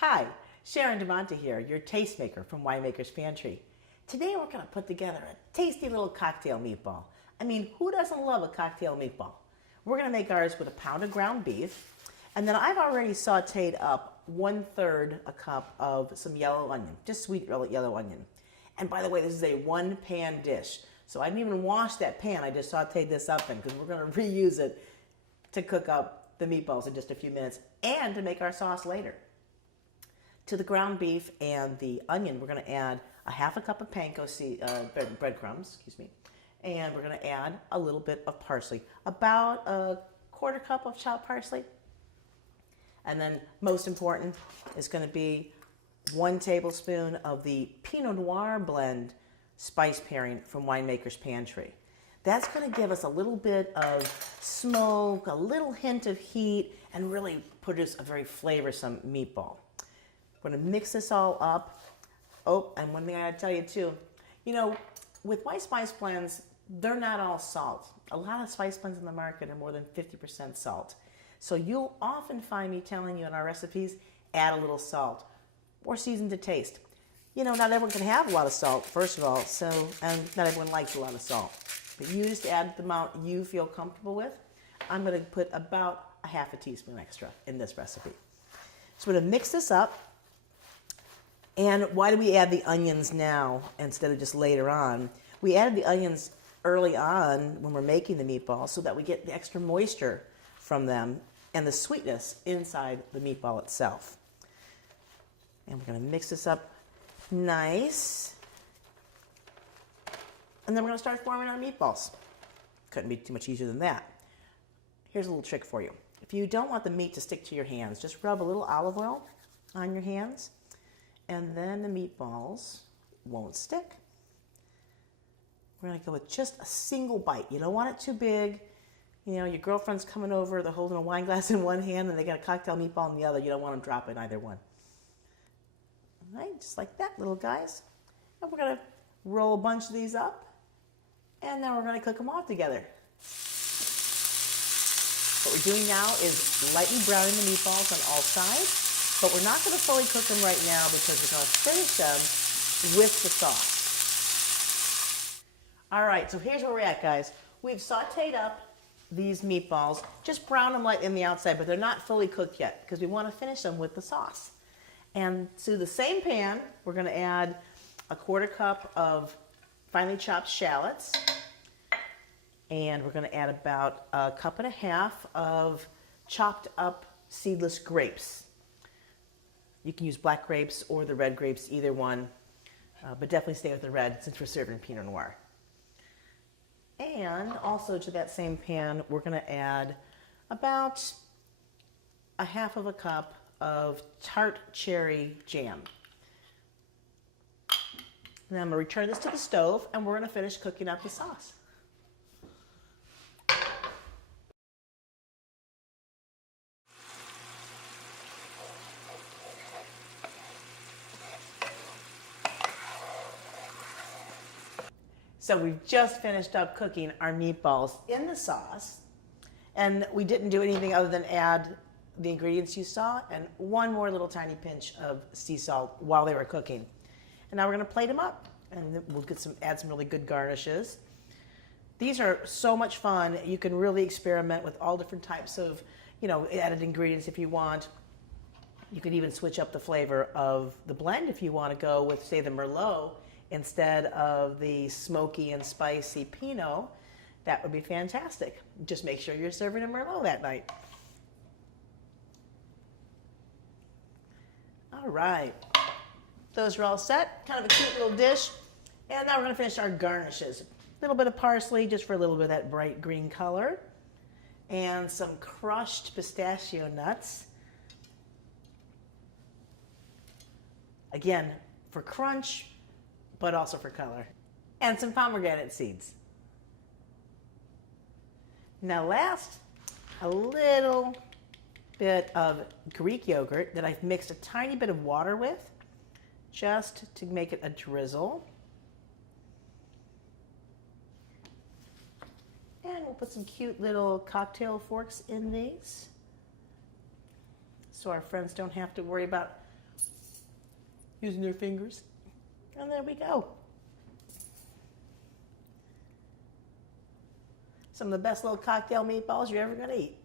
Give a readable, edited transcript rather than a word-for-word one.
Hi, Sharon DeMonte here, your tastemaker from Winemaker's Pantry. Today we're going to put together a tasty little cocktail meatball. I mean, who doesn't love a cocktail meatball? We're going to make ours with a pound of ground beef, and then I've already sauteed up 1/3 a cup of some yellow onion, just sweet yellow onion. And by the way, this is a one-pan dish, so I didn't even wash that pan. I just sauteed this up in because we're going to reuse it to cook up the meatballs in just a few minutes and to make our sauce later. To the ground beef and the onion, we're going to add a half a cup of panko breadcrumbs, and we're going to add a little bit of parsley, about a quarter cup of chopped parsley. And then most important is going to be 1 tablespoon of the Pinot Noir blend spice pairing from Winemaker's Pantry. That's going to give us a little bit of smoke, a little hint of heat, and really produce a very flavorsome meatball. We're going to mix this all up. Oh, and one thing I gotta tell you too, with white spice blends, they're not all salt. A lot of spice blends in the market are more than 50% salt. So you'll often find me telling you in our recipes, add a little salt or season to taste. Not everyone can have a lot of salt, first of all, and not everyone likes a lot of salt. But you just add the amount you feel comfortable with. I'm gonna put about a half a teaspoon extra in this recipe. So we're gonna mix this up. And why do we add the onions now instead of just later on? We added the onions early on when we're making the meatballs so that we get the extra moisture from them and the sweetness inside the meatball itself. And we're going to mix this up nice. And then we're going to start forming our meatballs. Couldn't be too much easier than that. Here's a little trick for you. If you don't want the meat to stick to your hands, just rub a little olive oil on your hands, and then the meatballs won't stick. We're gonna go with just a single bite. You don't want it too big. Your girlfriend's coming over, they're holding a wine glass in one hand and they got a cocktail meatball in the other. You don't want them dropping either one. All right, just like that, little guys. And we're gonna roll a bunch of these up, and then we're gonna cook them all together. What we're doing now is lightly browning the meatballs on all sides. But we're not going to fully cook them right now because we're going to finish them with the sauce. All right, so here's where we're at, guys. We've sauteed up these meatballs, just brown them light in the outside, but they're not fully cooked yet because we want to finish them with the sauce. And to the same pan, we're going to add a quarter cup of finely chopped shallots, and we're going to add about a cup and a half of chopped up seedless grapes. You can use black grapes or the red grapes, either one, but definitely stay with the red since we're serving Pinot Noir. And also to that same pan, we're going to add about a half of a cup of tart cherry jam. And then I'm going to return this to the stove, and we're going to finish cooking up the sauce. So we've just finished up cooking our meatballs in the sauce, and we didn't do anything other than add the ingredients you saw and one more little tiny pinch of sea salt while they were cooking. And now we're going to plate them up, and we'll add some really good garnishes. These are so much fun. You can really experiment with all different types of, added ingredients if you want. You could even switch up the flavor of the blend if you want to go with, say, the Merlot instead of the smoky and spicy Pinot. That would be fantastic. Just make sure you're serving a Merlot that night. All right, those are all set. Kind of a cute little dish. And now we're going to finish our garnishes. A little bit of parsley just for a little bit of that bright green color, and some crushed pistachio nuts. Again, for crunch, but also for color. And some pomegranate seeds. Now last, a little bit of Greek yogurt that I've mixed a tiny bit of water with, just to make it a drizzle. And we'll put some cute little cocktail forks in these, so our friends don't have to worry about using their fingers. And there we go. Some of the best little cocktail meatballs you're ever going to eat.